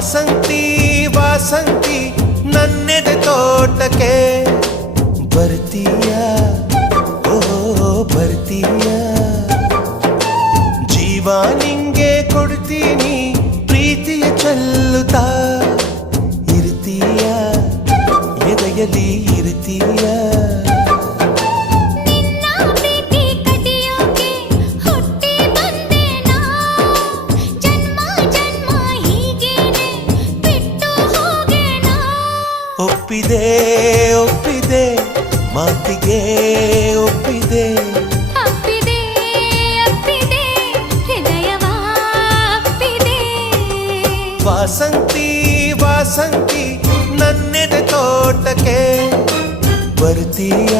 ವಾಸಂತಿ ವಾಸಂತಿ ನನ್ನೆದೆ ತೋಟಕ್ಕೆ ಬರ್ತೀಯ ಓ ಬರ್ತೀಯ ಜೀವ ನಿಂಗೆ ಕೊಡ್ತೀನಿ ಪ್ರೀತಿಯ ಚೆಲ್ಲುತ್ತಾ ಇರ್ತೀಯ ಎದೆಯಲ್ಲಿ ಇರ್ತೀಯ ಒಪ್ಪಿದೆ ಒಪ್ಪಿದೆ ಮಾತಿಗೆ ಒಪ್ಪಿದೆ ಅಪ್ಪಿದೆ ಅಪ್ಪಿದೆ ಹೃದಯವ ಅಪ್ಪಿದೆ ವಾಸಂತಿ ವಾಸಂತಿ ನನ್ನೆದೆ ತೋಟಕ್ಕೆ ಬರ್ತೀಯ